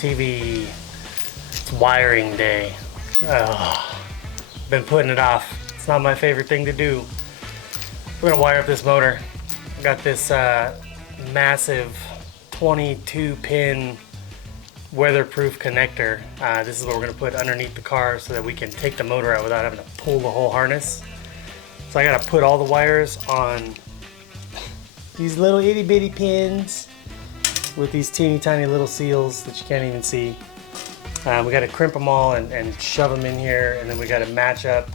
TV. It's wiring day. Been putting it off. It's not my favorite thing to do. We're gonna wire up this motor. I got this massive 22 pin weatherproof connector. This is what we're gonna put underneath the car so that we can take the motor out without having to pull the whole harness. So I gotta put all the wires on these little itty bitty pins with these teeny tiny little seals that you can't even see. We gotta crimp them all and shove them in here, and then we gotta match up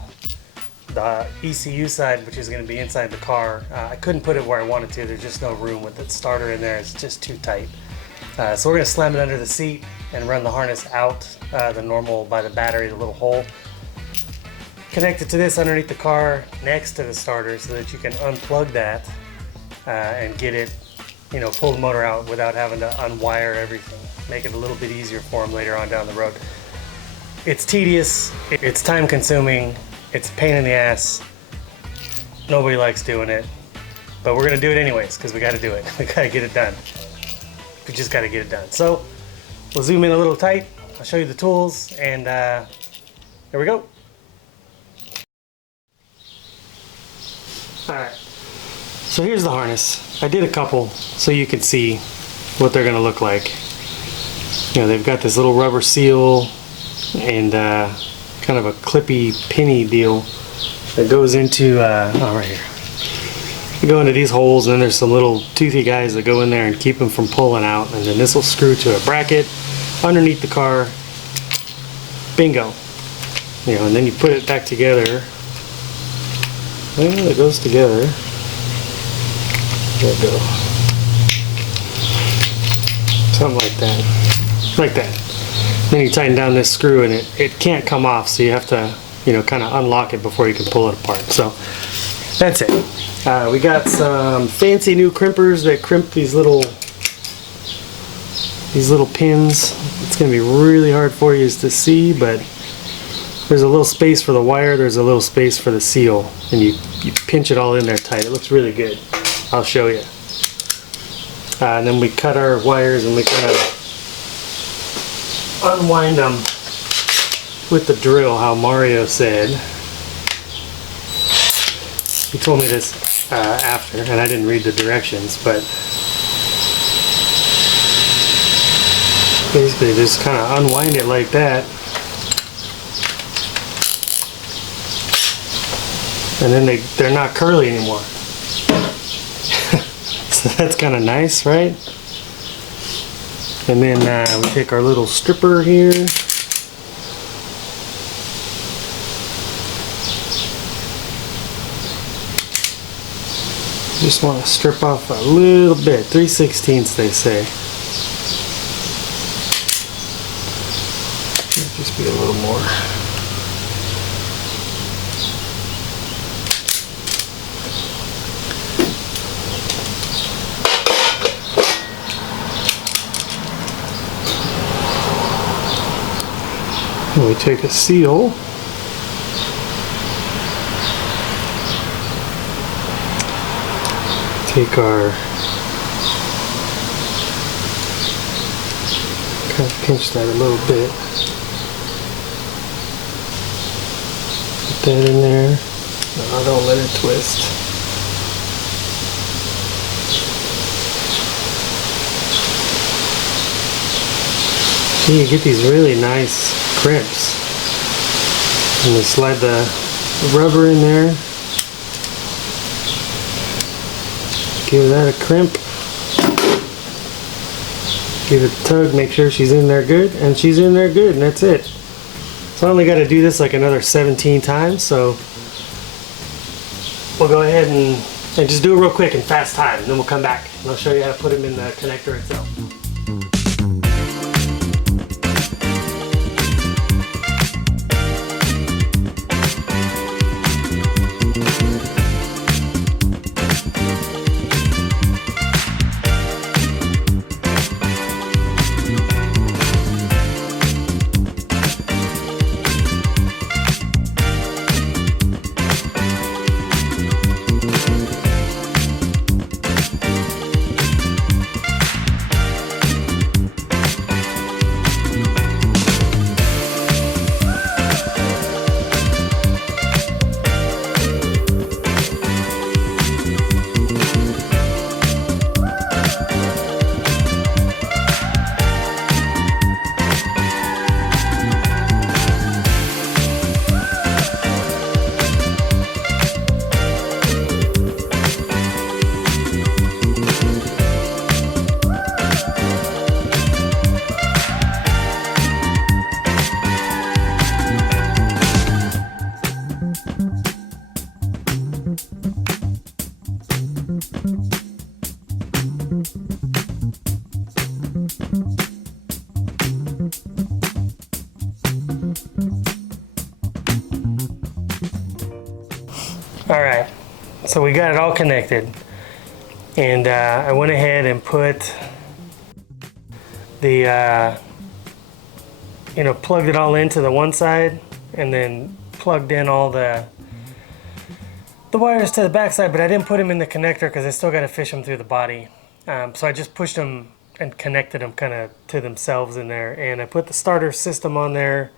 the ECU side, which is gonna be inside the car. I couldn't put it where I wanted to. There's just no room with the starter in there. It's just too tight. So we're gonna slam it under the seat and run the harness out the normal by the battery, the little hole. Connect it to this underneath the car next to the starter so that you can unplug that and get it, you know, pull the motor out without having to unwire everything. Make it a little bit easier for them later on down the road. It's tedious, it's time consuming, it's a pain in the ass. Nobody likes doing it, but we're gonna do it anyways because we gotta do it. We gotta get it done. We just gotta get it done. So we'll zoom in a little tight. I'll show you the tools, and here we go. Alright, so here's the harness. I did a couple so you can see what they're gonna look like. You know, they've got this little rubber seal and kind of a clippy pinny deal that goes into, right here. You go into these holes, and then there's some little toothy guys that go in there and keep them from pulling out, and then this will screw to a bracket underneath the car. Bingo. You know, and then you put it back together. Well, it goes together. There we go. Something like that. Like that. Then you tighten down this screw, and it can't come off, so you have to, you know, kind of unlock it before you can pull it apart. So that's it. We got some fancy new crimpers that crimp these little pins. It's going to be really hard for you to see, but there's a little space for the wire, there's a little space for the seal, and you pinch it all in there tight. It looks really good. I'll show you. And then we cut our wires and we kind of unwind them with the drill, how Mario said. He told me this after, and I didn't read the directions, but basically just kind of unwind it like that, and then they're not curly anymore. So that's kind of nice, right? And then we take our little stripper here. Just want to strip off a little bit, 3/16 they say. Might just be a little more. And we take a seal. Take our, kind of pinch that a little bit. Put that in there. No, don't let it twist. See, you get these really nice crimps. And we slide the rubber in there. Give that a crimp. Give it a tug, make sure she's in there good, and she's in there good, and that's it. So I only got to do this like another 17 times, so we'll go ahead and just do it real quick in fast time, and then we'll come back and I'll show you how to put them in the connector itself. All right, so we got it all connected, and I went ahead and put the plugged it all into the one side, and then plugged in all the wires to the back side, but I didn't put them in the connector because I still got to fish them through the body. So I just pushed them and connected them kind of to themselves in there, and I put the starter system on there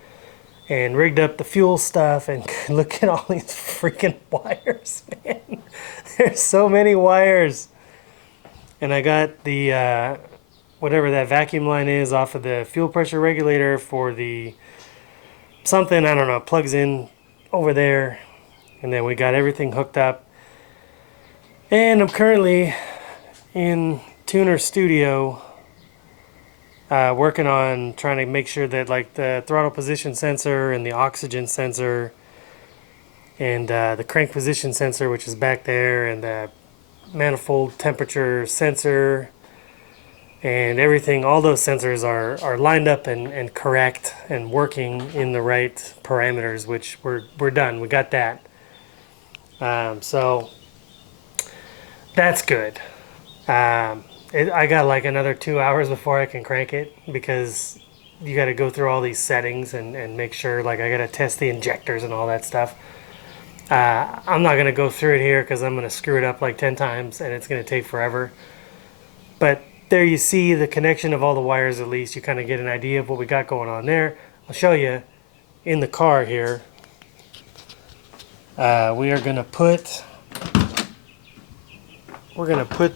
and rigged up the fuel stuff, and look at all these freaking wires, man. There's so many wires. And I got the whatever that vacuum line is off of the fuel pressure regulator for the something, I don't know, plugs in over there. And then we got everything hooked up. And I'm currently in Tuner Studio working on trying to make sure that like the throttle position sensor and the oxygen sensor and the crank position sensor, which is back there, and the manifold temperature sensor and everything, all those sensors are lined up and correct and working in the right parameters, which we're done. We got that. So that's good. I got like another 2 hours before I can crank it, because you got to go through all these settings and make sure, like I got to test the injectors and all that stuff. I'm not going to go through it here because I'm going to screw it up like 10 times and it's going to take forever. But there you see the connection of all the wires. At least you kind of get an idea of what we got going on there. I'll show you in the car here. We are going to put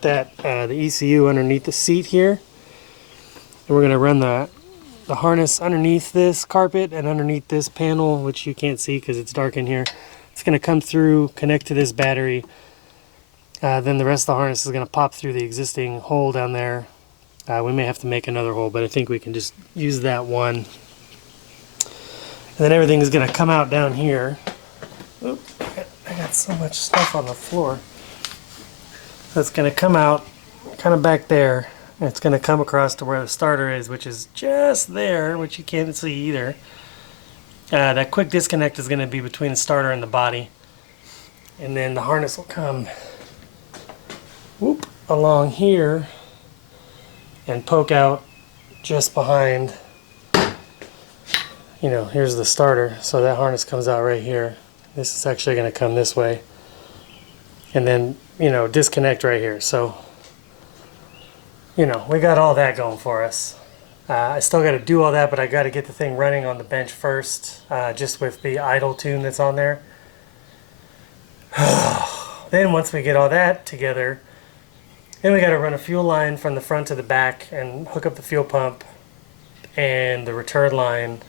that the ECU underneath the seat here, and we're going to run the harness underneath this carpet and underneath this panel, which you can't see because it's dark in here. It's going to come through, connect to this battery. Then the rest of the harness is going to pop through the existing hole down there. We may have to make another hole, but I think we can just use that one. And then everything is going to come out down here. Oop, I got so much stuff on the floor. That's going to come out kind of back there. And it's going to come across to where the starter is, which is just there, which you can't see either. That quick disconnect is going to be between the starter and the body. And then the harness will come along here and poke out just behind. Here's the starter. So that harness comes out right here. This is actually going to come this way. And then, disconnect right here. So, we got all that going for us. I still got to do all that, but I got to get the thing running on the bench first, just with the idle tune that's on there. Then once we get all that together, then we got to run a fuel line from the front to the back and hook up the fuel pump and the return line,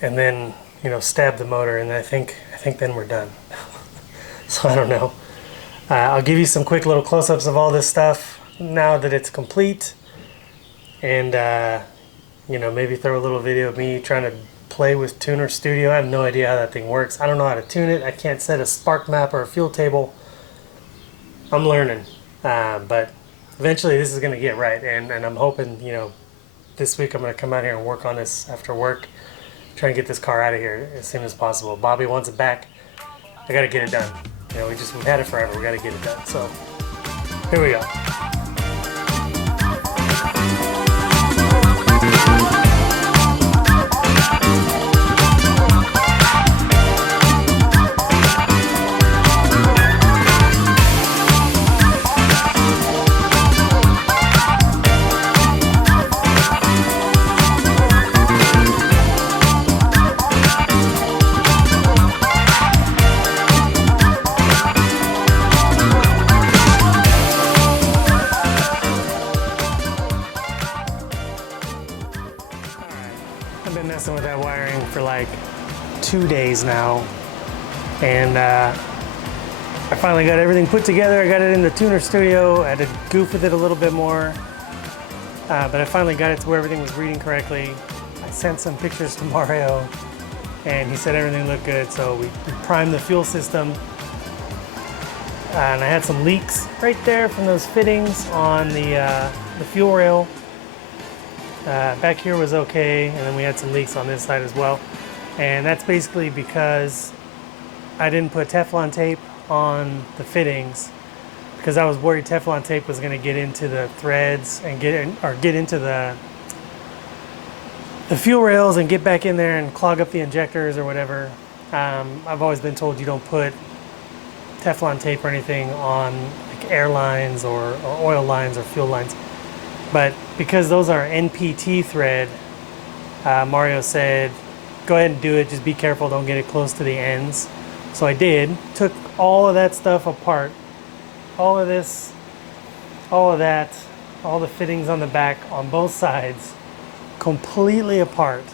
and then stab the motor, and I think then we're done. So I don't know. I'll give you some quick little close-ups of all this stuff now that it's complete, and maybe throw a little video of me trying to play with Tuner Studio. I have no idea how that thing works. I don't know how to tune it. I can't set a spark map or a fuel table. I'm learning, but eventually this is going to get right, and I'm hoping this week I'm going to come out here and work on this after work, try and get this car out of here as soon as possible. Bobby wants it back. I got to get it done. We've had it forever. We got to get it done. So here we go. Messing with that wiring for like 2 days now, and I finally got everything put together. I got it in the Tuner Studio. I had to goof with it a little bit more, but I finally got it to where everything was reading correctly. I sent some pictures to Mario, and he said everything looked good, so we primed the fuel system, and I had some leaks right there from those fittings on the fuel rail. Back here was okay, and then we had some leaks on this side as well, and that's basically because I didn't put Teflon tape on the fittings because I was worried Teflon tape was going to get into the threads and get into the fuel rails and get back in there and clog up the injectors or whatever. I've always been told you don't put Teflon tape or anything on like air lines or oil lines or fuel lines. But because those are NPT thread, Mario said, go ahead and do it. Just be careful. Don't get it close to the ends. So I did. Took all of that stuff apart. All of this, all of that, all the fittings on the back on both sides, completely apart.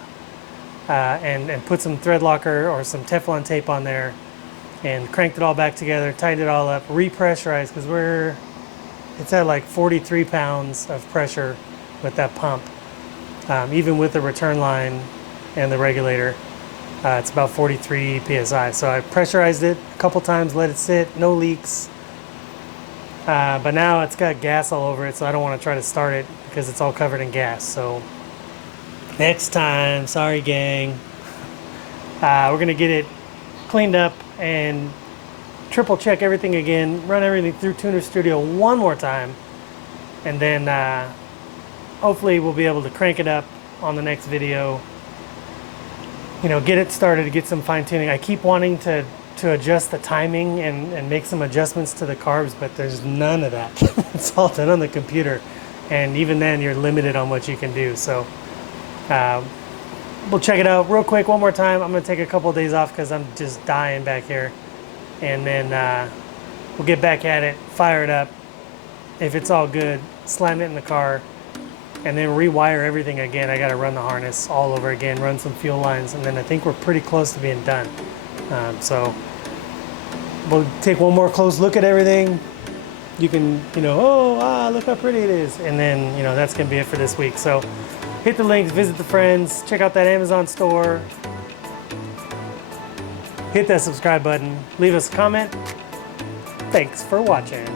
And put some thread locker or some Teflon tape on there and cranked it all back together, tightened it all up, repressurized because it's at like 43 pounds of pressure with that pump. Even with the return line and the regulator, it's about 43 psi. So I pressurized it a couple times, let it sit, no leaks. But now it's got gas all over it, so I don't want to try to start it because it's all covered in gas. So next time, sorry gang, we're gonna get it cleaned up and triple check everything again, run everything through Tuner Studio one more time, and then hopefully we'll be able to crank it up on the next video. You know, get it started, get some fine tuning. I keep wanting to adjust the timing and make some adjustments to the carbs, but there's none of that. It's all done on the computer, and even then you're limited on what you can do. So we'll check it out real quick one more time. I'm gonna take a couple of days off because I'm just dying back here, and then we'll get back at it, fire it up. If it's all good, slam it in the car, and then rewire everything again. I gotta run the harness all over again, run some fuel lines, and then I think we're pretty close to being done. So we'll take one more close look at everything. You can, look how pretty it is. And then, that's gonna be it for this week. So hit the links, visit the friends, check out that Amazon store, hit that subscribe button, leave us a comment. Thanks for watching.